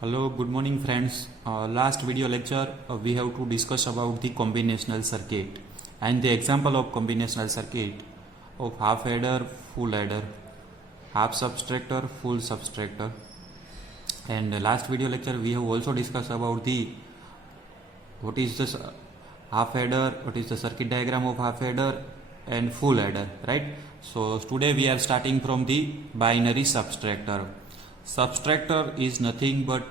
Hello, good morning friends. Last video lecture we have to discuss about the combinational circuit and the example of combinational circuit of half adder, full adder, half subtractor, full subtractor. And last video lecture we have also discussed about the what is this half adder, what is the circuit diagram of half adder and full adder, right? So today we are starting from the binary subtractor. Subtractor is nothing but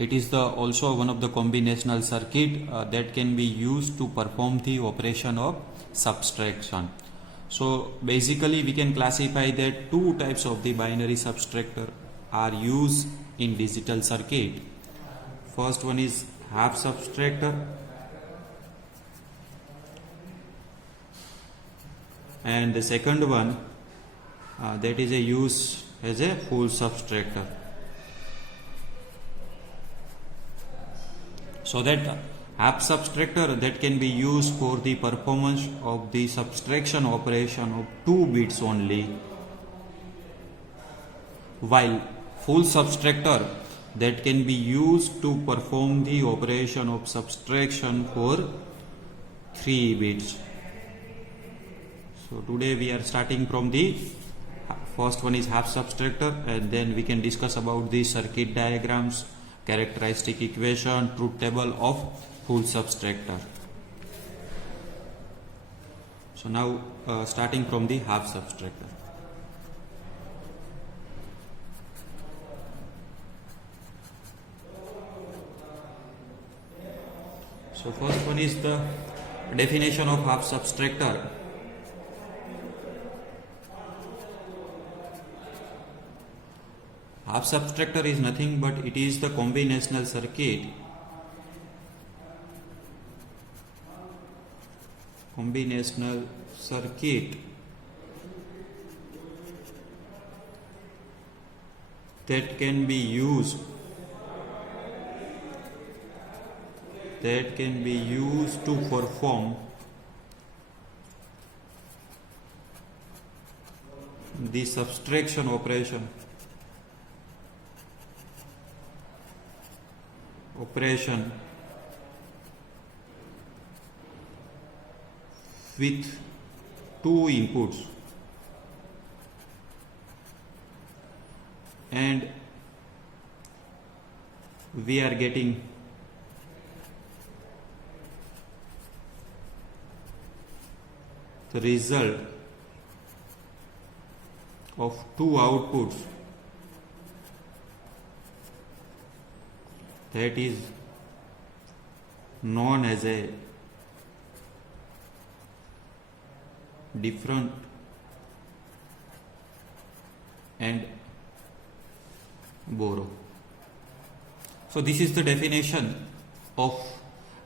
it is the also one of the combinational circuit that can be used to perform the operation of subtraction. So basically we can classify that two types of the binary subtractor are used in digital circuit. First one is half subtractor and the second one that is a use as a full subtractor. So that half subtractor that can be used for the performance of the subtraction operation of 2 bits only, while full subtractor that can be used to perform the operation of subtraction for 3 bits. So today we are starting from the first one is half subtractor, and then we can discuss about the circuit diagrams, characteristic equation, truth table of full subtractor. So now starting from the half subtractor. So first one is the definition of half subtractor. Half subtractor is nothing but it is the combinational circuit that can be used to perform the subtraction operation with 2 inputs, and we are getting the result of 2 outputs, that is known as a different and borrow. So this is the definition of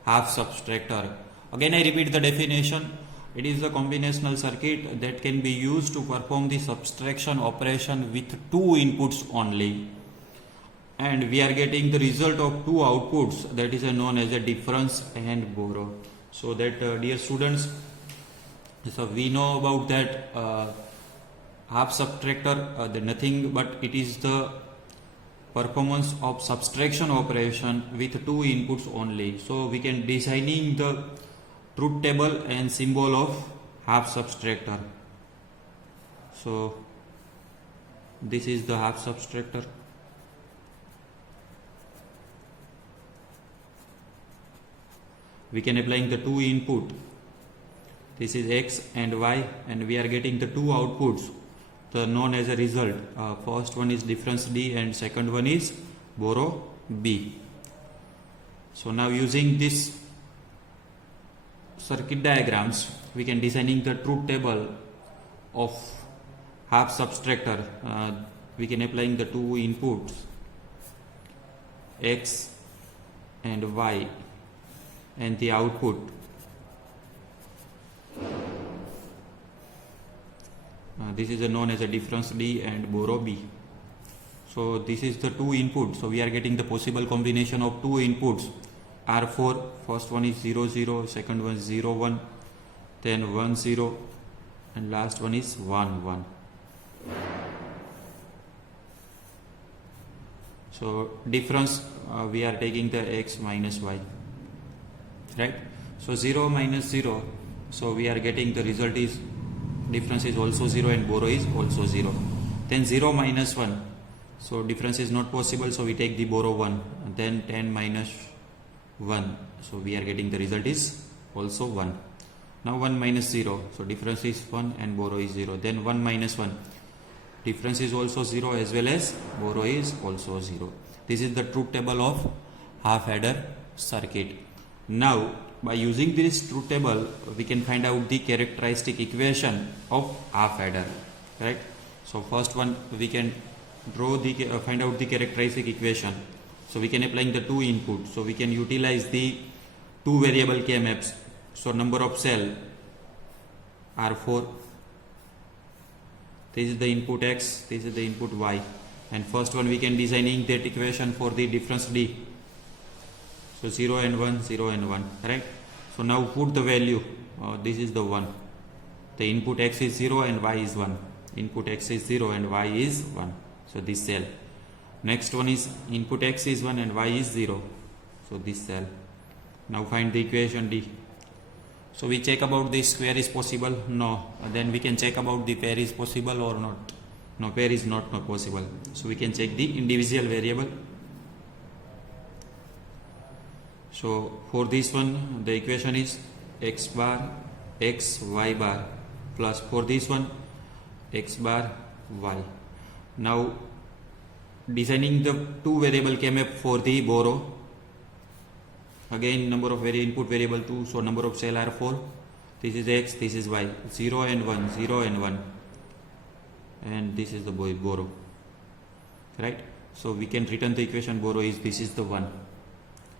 half subtractor. Again I repeat the definition. It is a combinational circuit that can be used to perform the subtraction operation with 2 inputs only, and we are getting the result of 2 outputs, that is known as a difference and borrow. So that dear students, so we know about that half subtractor, nothing but it is the performance of subtraction operation with 2 inputs only. So we can designing the truth table and symbol of half subtractor. So this is the half subtractor. We can applying the 2 input. This is X and Y, and we are getting the 2 outputs, the known as a result. First one is difference D and second one is borrow B. So now using this circuit diagrams, we can designing the truth table of half subtractor. We can applying the 2 inputs X and Y and the output. This is known as a difference D and borrow B. So this is the 2 inputs. So we are getting the possible combination of 2 inputs R4. First one is 0 0, second one is 0 1, then 1 0, and last one is 1 1. So difference we are taking the x minus y, right? So 0 minus 0, so we are getting the result is difference is also 0 and borrow is also 0. Then 0 minus 1, so difference is not possible, so we take the borrow 1. Then 10 minus 1, so we are getting the result is also 1. Now 1 minus 0, so difference is 1 and borrow is 0. Then 1 minus 1, difference is also 0 as well as borrow is also 0. This is the truth table of half adder circuit. Now by using this truth table, we can find out the characteristic equation of half adder, right? So first one, we can draw the find out the characteristic equation. So we can applying the two input, so we can utilize the two variable K maps. So number of cell are 4. This is the input x, this is the input y, and first one we can designing that equation for the difference d. So 0 and 1, 0 and 1, right? So now put the value, this is the 1. The input x is 0 and y is 1. Input x is 0 and y is 1. So this cell. Next one is input x is 1 and y is 0. So this cell. Now find the equation d. So we check about the square is possible? No. Then we can check about the pair is possible or not. No, pair is not possible. So we can check the individual variable. So for this one, the equation is x bar x y bar plus for this one x bar y. Now designing the two variable K map for the borrow. Again number of input variable 2, so number of cell are 4. This is x, this is y. 0 and 1, 0 and 1, and this is the borrow, right? So we can return the equation borrow is this is the 1.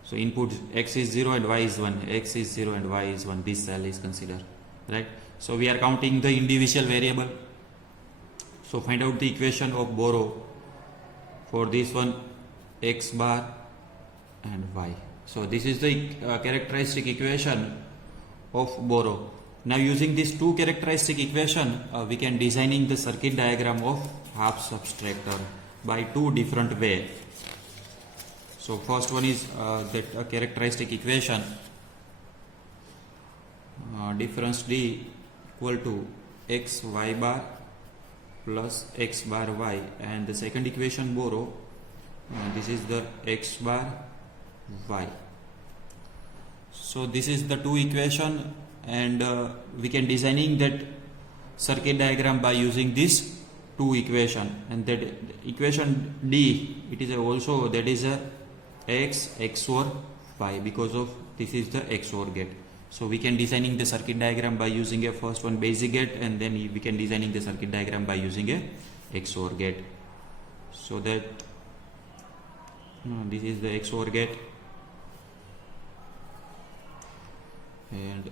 So input x is 0 and y is 1, x is 0 and y is 1, this cell is considered, right? So we are counting the individual variable. So find out the equation of borrow for this one x bar and y. So this is the characteristic equation of borrow. Now using these two characteristic equation, we can designing the circuit diagram of half subtractor by two different way. So first one is that characteristic equation, difference d equal to x y bar plus x bar y, and the second equation borrow, this is the x bar y. So this is the two equation, and we can designing that circuit diagram by using this two equation, and that equation d, it is also that is a x XOR y, because of this is the XOR gate. So we can designing the circuit diagram by using a first one basic gate, and then we can designing the circuit diagram by using a XOR gate. So that this is the XOR gate, and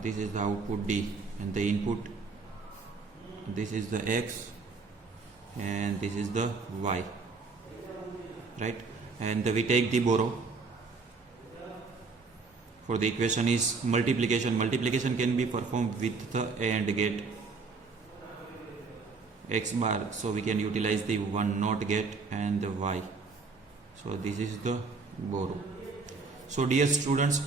this is the output d, and the input, this is the x and this is the y, right? And we take the borrow. For the equation is multiplication. Multiplication can be performed with the AND gate, x bar, so we can utilize the one NOT gate and the y. So this is the borrow. So dear students,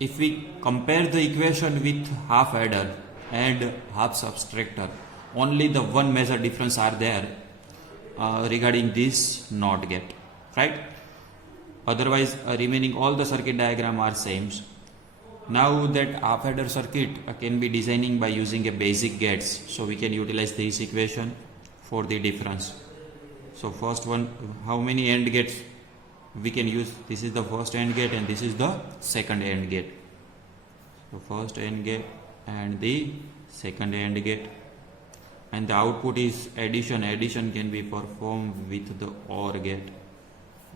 if we compare the equation with half adder and half subtractor, only the one major difference are there regarding this NOT gate, right? Otherwise remaining all the circuit diagram are same. Now that half adder circuit can be designing by using a basic gates, so we can utilize this equation for the difference. So first one, how many AND gates we can use? This is the first AND gate and this is the second AND gate. So first AND gate and the second AND gate, and the output is addition. Addition can be performed with the OR gate,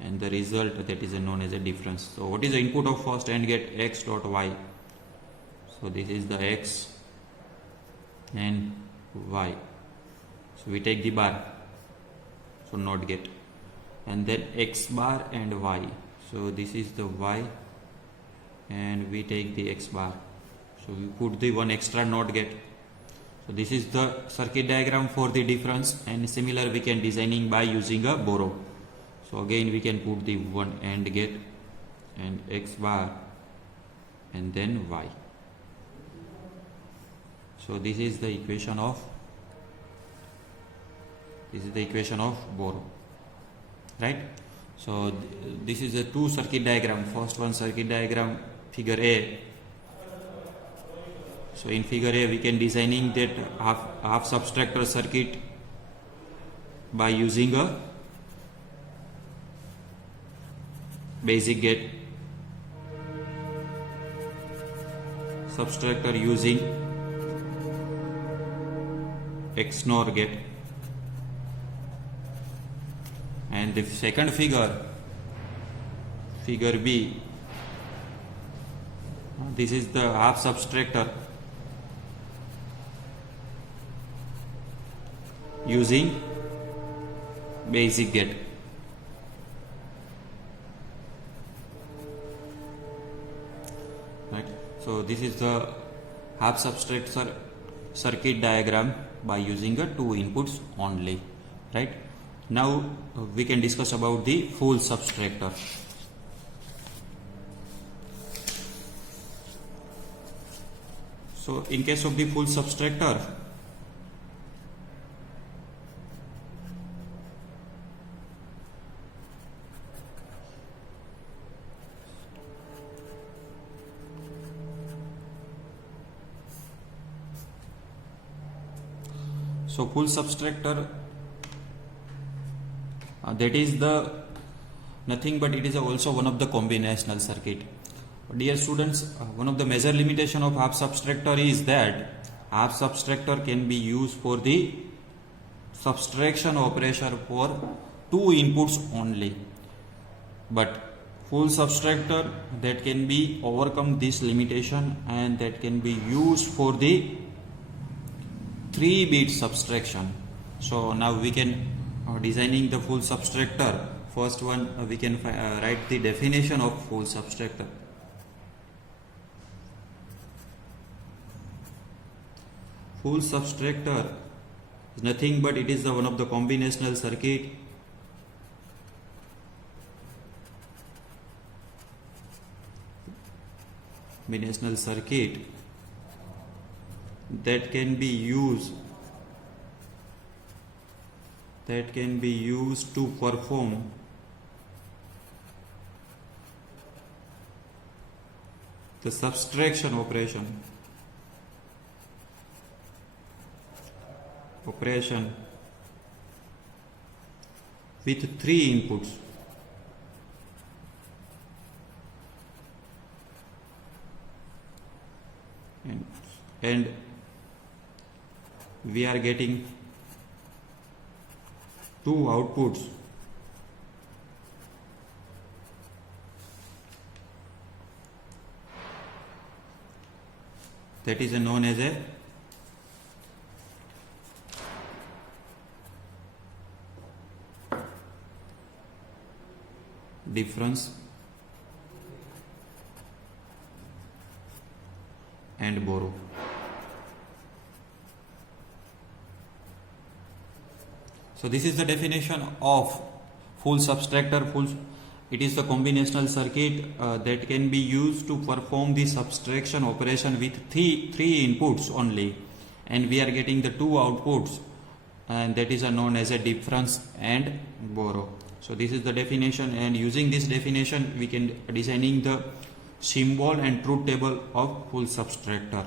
and the result that is known as a difference. So what is the input of first AND gate? X dot y. So this is the x and y. So we take the bar, so NOT gate, and then x bar and y. So this is the y, and we take the x bar. So we put the one extra NOT gate. So this is the circuit diagram for the difference, and similar we can designing by using a borrow. So again we can put the one AND gate and X bar and then Y. So this is the equation of Bohr, right? So this is a two circuit diagram. First one circuit diagram, figure A. So in figure A we can designing that half subtractor circuit by using a basic gate, subtractor using XNOR gate, and the second figure B, this is the half subtractor using basic gate. Right. So this is the half substractor circuit diagram by using a two inputs only. Right. Now we can discuss about the full substractor. So in case of the full substractor, full substractor, that is the nothing but it is also one of the combinational circuit. Dear students, one of the major limitation of half subtractor is that half subtractor can be used for the subtraction operation for two inputs only, but full subtractor that can be overcome this limitation and that can be used for the 3-bit subtraction. So now we can designing the full subtractor. First one we can write the definition of full subtractor. Full subtractor is nothing but it is one of the combinational circuit that can be used to perform the subtraction operation with 3 inputs. And we are getting 2 outputs. That is known as a difference and borrow. So this is the definition of full subtractor. It is the combinational circuit that can be used to perform the subtraction operation with three inputs only, and we are getting the 2 outputs, and that is known as a difference and borrow. So this is the definition, and using this definition we can designing the symbol and truth table of full subtractor.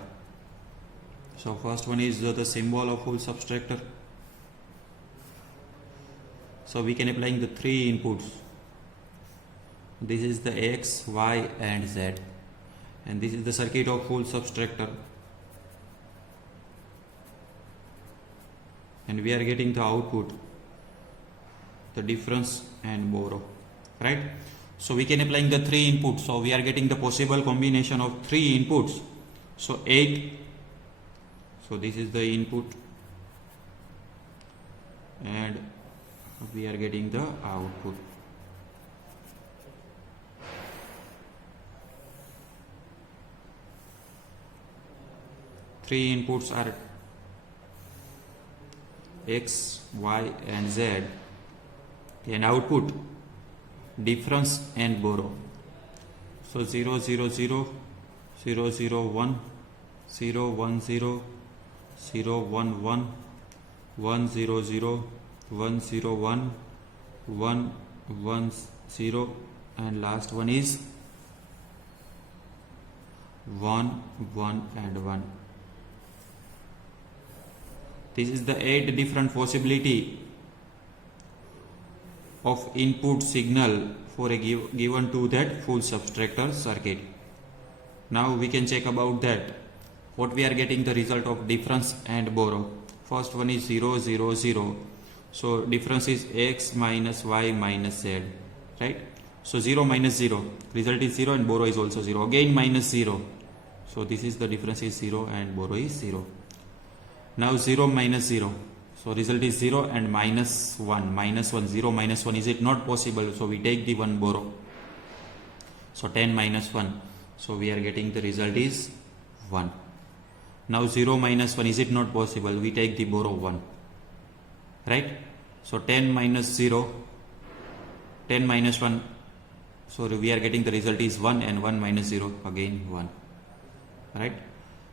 So first one is the symbol of full subtractor. So we can applying the 3 inputs. This is the X, Y and Z, and this is the circuit of full subtractor, and we are getting the output, the difference and borrow, right? So we can applying the 3 inputs. So we are getting the possible combination of 3 inputs. So 8. So this is the input, and we are getting the output. Three inputs are X, Y and Z, and output difference and borrow. So 0 0 0 0 0 1 0 1 0 0 1 1 1 0 0 1 0 1 1 1 0 and last one is 1 1 and 1. This is the 8 different possibility of input signal for a given to that full subtractor circuit. Now we can check about that what we are getting the result of difference and borrow. First one is 0 0 0. So difference is x minus y minus z, right? So 0 minus 0, result is 0 and borrow is also 0. Again minus 0. So this is the difference is 0 and borrow is 0. Now 0 minus 0. So result is 0 and minus 1. Minus 1, 0 minus 1. Is it not possible? So we take the 1 borrow. So 10 minus 1. So we are getting the result is 1. Now 0 minus 1. Is it not possible? We take the borrow 1. Right? So 10 minus 0. 10 minus 1. So we are getting the result is 1 and 1 minus 0. Again 1. Right?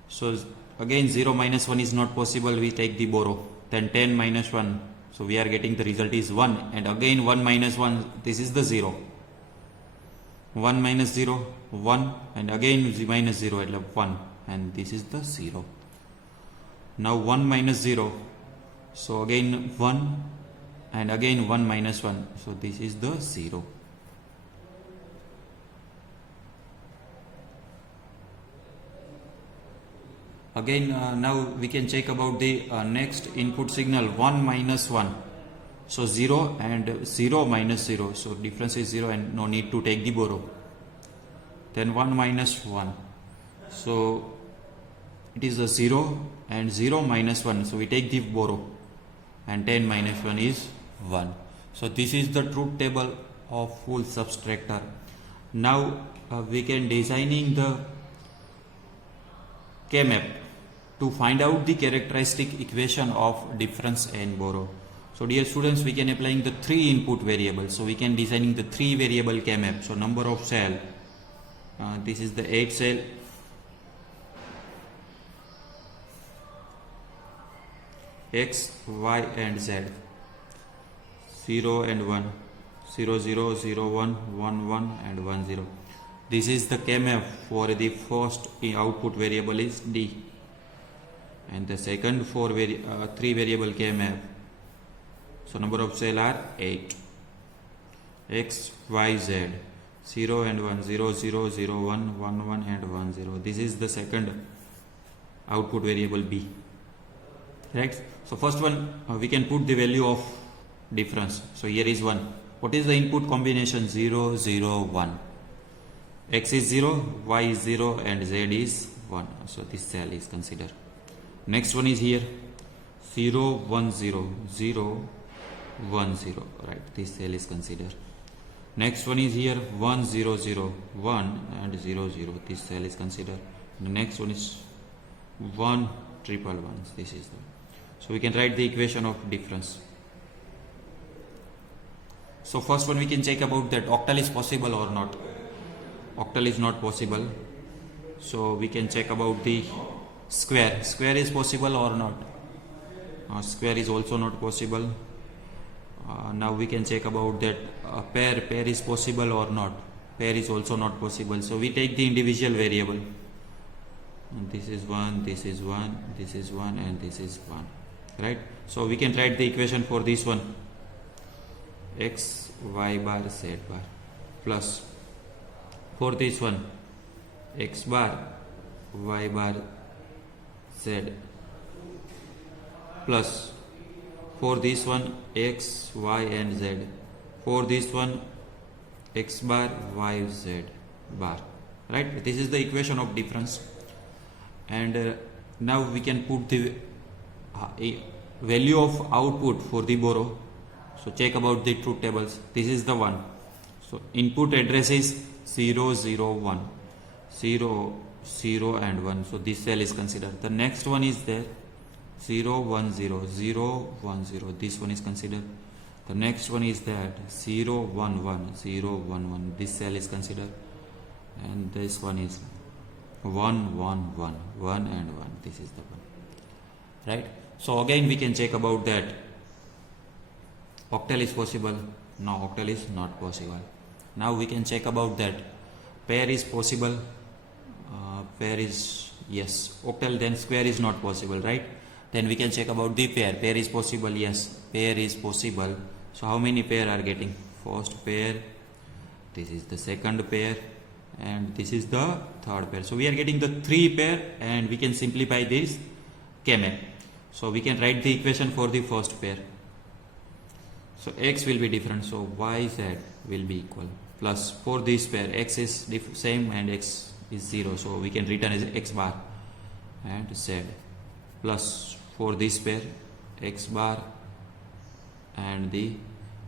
So again 0 minus 1 is not possible. We take the borrow. Then 10 minus 1. So we are getting the result is 1 and again 1 minus 1. This is the 0. 1 minus 0, 1 and again minus 0 at 1 and this is the 0. Now 1 minus 0. So again 1 and again 1 minus 1. So this is the 0. Again now we can check about the next input signal 1 minus 1. So 0 and 0 minus 0. So difference is 0 and no need to take the borrow. Then 1 minus 1. So it is a 0 and 0 minus 1. So we take the borrow and 10 minus 1 is 1. So this is the truth table of full subtractor. Now we can designing the K-map to find out the characteristic equation of difference and borrow. So dear students, we can applying the 3 input variables. So we can designing the 3 variable K-map. So number of cell, this is the 8 cell, x, y and z, 0 and 1, 0 0 0 1 1 1 and 1 0. This is the K-map for the first output variable is D and the second 3 variable K-map. So number of cell are 8, x, y, z, 0 and 1, 0 0 0 1 1 1 and 1 0. This is the second output variable B, right? So first one we can put the value of difference. So here is 1. What is the input combination? 0 0 1. X is 0, y is 0 and z is 1. So this cell is considered. Next one is here 0 1 0 0 1 0, right? This cell is considered. Next one is here 1 0 0 1 and 0 0. This cell is considered. The next one is 1 triple 1. This is the. So we can write the equation of difference. So first one we can check about that octal is possible or not. Octal is not possible. So we can check about the square. Square is possible or not. Square is also not possible. Now we can check about that pair. Pair is possible or not. Pair is also not possible. So we take the individual variable. And this is 1, this is 1, this is 1 and this is 1. Right? So we can write the equation for this one. X, y bar, z bar plus for this one x bar, y bar, z plus for this one x, y and z. For this one x bar, y, z bar. Right? This is the equation of difference. And now we can put the value of output for the borrow. So check about the truth tables. This is the one. So input address is 0 0 1, 0 0 and 1. So this cell is considered. The next one is there 0 1 0, 0 1 0. This one is considered. The next one is that 0 1 1 0 1 1, this cell is considered, and this one is 1 1 1 1 and 1, this is the one, right? So again we can check about that octal is possible. No, octal is not possible. Now we can check about that pair is possible. Pair is yes, octal, then square is not possible, right? Then we can check about the pair. Pair is possible, yes, pair is possible. So how many pair are getting? First pair, this is the second pair, and this is the third pair. So we are getting the 3 pair, and we can simplify this K-map. So we can write the equation for the first pair. So x will be different, so yz will be equal, plus for this pair x is same and x is 0, so we can written as x bar and z, plus for this pair x bar and the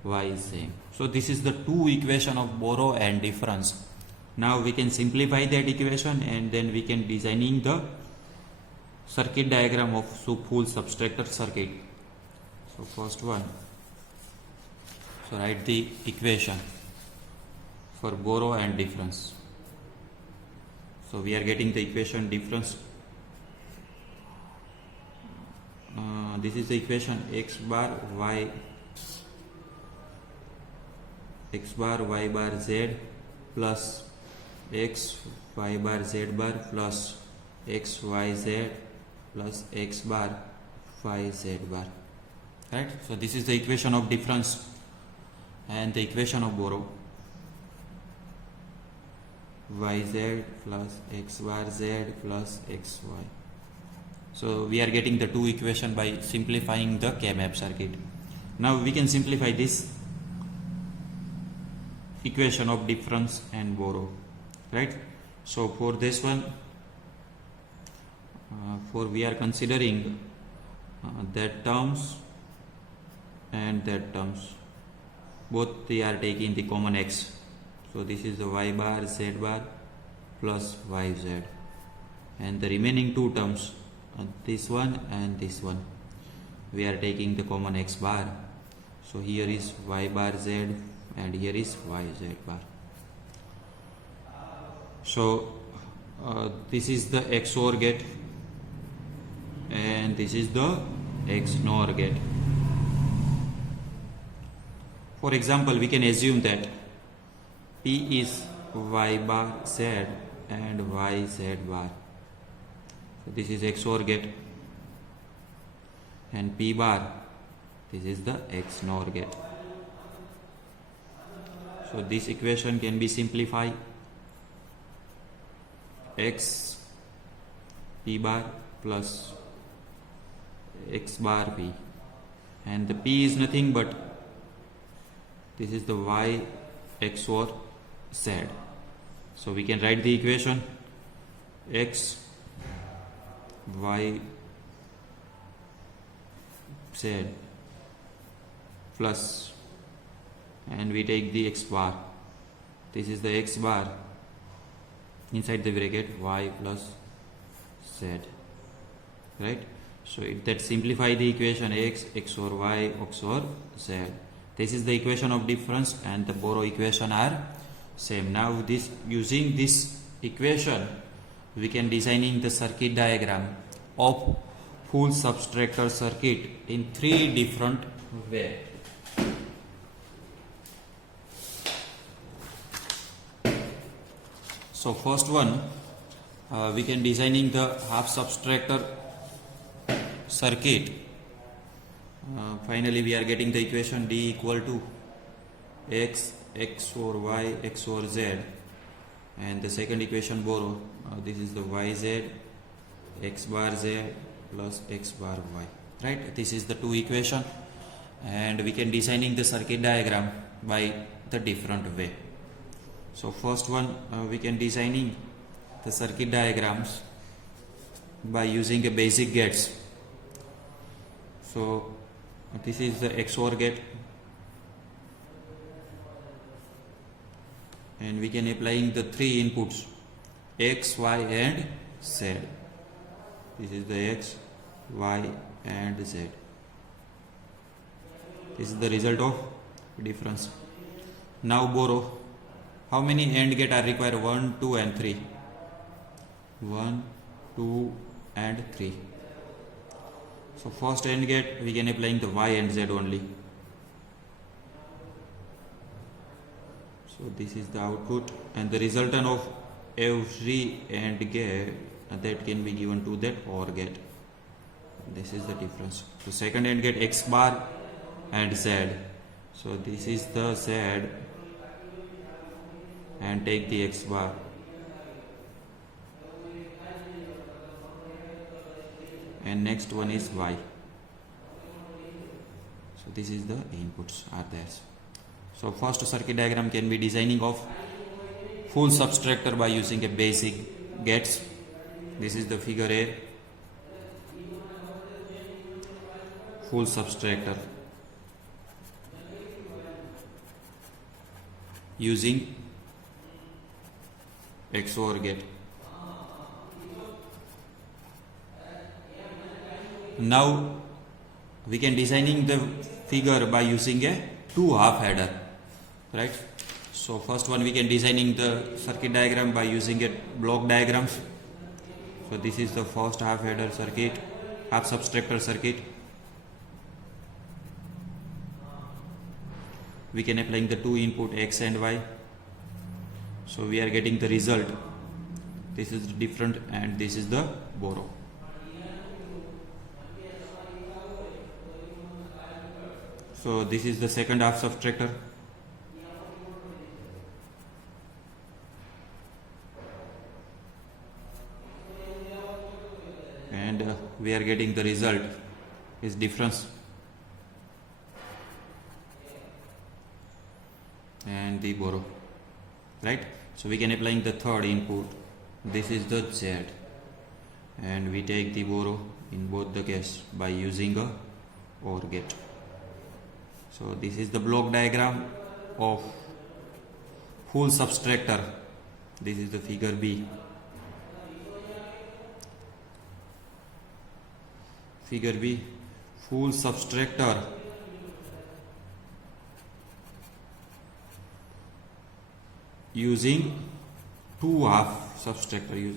y is same. So this is the 2 equation of borrow and difference. Now we can simplify that equation, and then we can designing the circuit diagram of full subtractor circuit. So first one, so write the equation for borrow and difference. So we are getting the equation difference. This is the equation x bar y bar z plus x y bar z bar plus x y z plus x bar y z bar, right? So this is the equation of difference and the equation of borrow, yz plus x bar z plus xy. So we are getting the 2 equation by simplifying the K-map circuit. Now we can simplify this equation of difference and borrow, right? So for this one, for we are considering that terms and that terms, both they are taking the common x. So this is the y bar z bar plus yz, and the remaining 2 terms, this one and this one, we are taking the common x bar. So here is y bar z and here is yz bar. So this is the XOR gate and this is the XNOR gate. For example, we can assume that P is y bar z and yz bar. So this is XOR gate, and P bar, this is the XNOR gate. So this equation can be simplified. X P bar plus X bar P, and the P is nothing but this is the Y XOR Z. So we can write the equation X Y Z plus, and we take the X bar, this is the X bar inside the bracket Y plus Z, right? So that simplify the equation X XOR Y XOR Z. This is the equation of difference, and the borrow equation are same. Now this, using this equation, we can designing the circuit diagram of full subtractor circuit in 3 different ways. So first one, we can designing the half subtractor circuit. Finally we are getting the equation D equal to X XOR Y XOR Z, and the second equation borrow, this is the YZ X bar Z plus X bar Y, right? This is the 2 equation, and we can designing the circuit diagram by the different way. So first one, we can designing the circuit diagrams by using a basic gates. So this is the XOR gate, and we can applying the 3 inputs X, Y and Z. This is the X, Y and Z. This is the result of difference. Now borrow. How many AND gate are required? 1, 2 and 3. 1, 2 and 3. So first AND gate we can applying the Y and Z only. So this is the output, and the resultant of every AND gate that can be given to that OR gate. This is the difference. So second AND gate X bar and Z. So this is the Z and take the X bar. And next one is Y. So this is the inputs are there. So first circuit diagram can be designing of full subtractor by using a basic gates. This is the figure A. Full subtractor using XOR gate. Now we can designing the figure by using a 2-half adder, right? So first one we can designing the circuit diagram by using a block diagrams. So this is the first half adder circuit, half subtractor circuit. We can applying the 2 input X and Y. So we are getting the result. This is different and this is the borrow. So this is the second half subtractor. And we are getting the result is difference. And the borrow, right? So we can applying the third input. This is the Z, and we take the borrow in both the case by using a OR gate. So this is the block diagram of full subtractor. This is the figure B. Figure B, full subtractor using 2-half subtractor.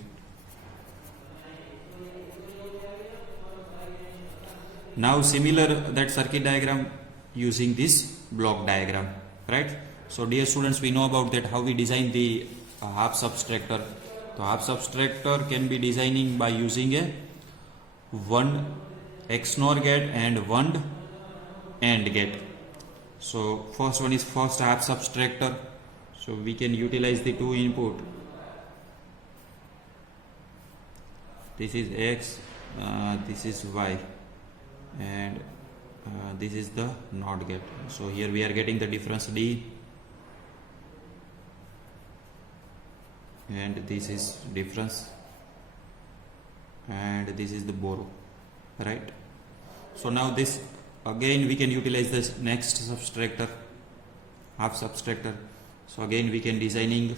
Now similar that circuit diagram using this block diagram, right? So dear students, we know about that how we design the half subtractor. So half subtractor can be designing by using a one XNOR gate and one AND gate. So first one is first half subtractor. So we can utilize the 2 input. This is X, this is Y, and this is the NOT gate. So here we are getting the difference D, and this is difference, and this is the borrow, right? So now this again we can utilize this next subtractor, half subtractor. So again we can designing.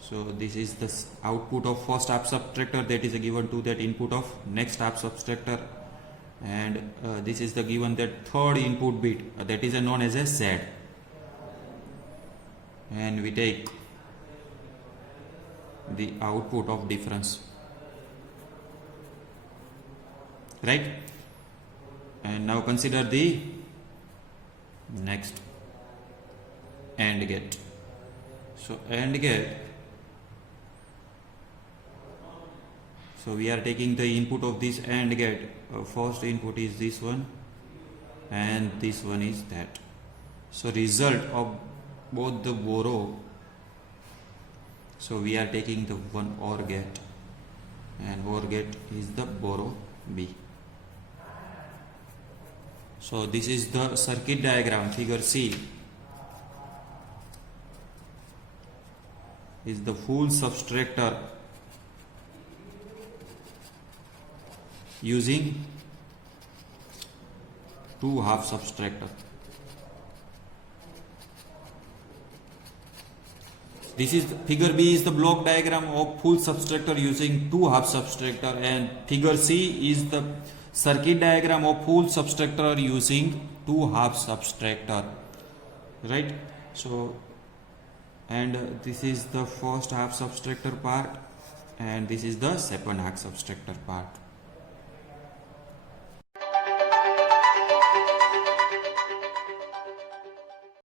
So this is the output of first half subtractor that is given to that input of next half subtractor, and this is the given that third input bit that is known as a Z, and we take the output of difference, right? And now consider the next AND gate. So AND gate, so we are taking the input of this AND gate. First input is this one and this one is that. So result of both the borrow, so we are taking the one OR gate, and OR gate is the borrow B. So this is the circuit diagram. Figure C is the full subtractor using 2 half subtractor. This is figure B is the block diagram of full subtractor using 2 half subtractor, and figure C is the circuit diagram of full substractor using two half substractor, right? So, and this is the first half substractor part and this is the second half substractor part.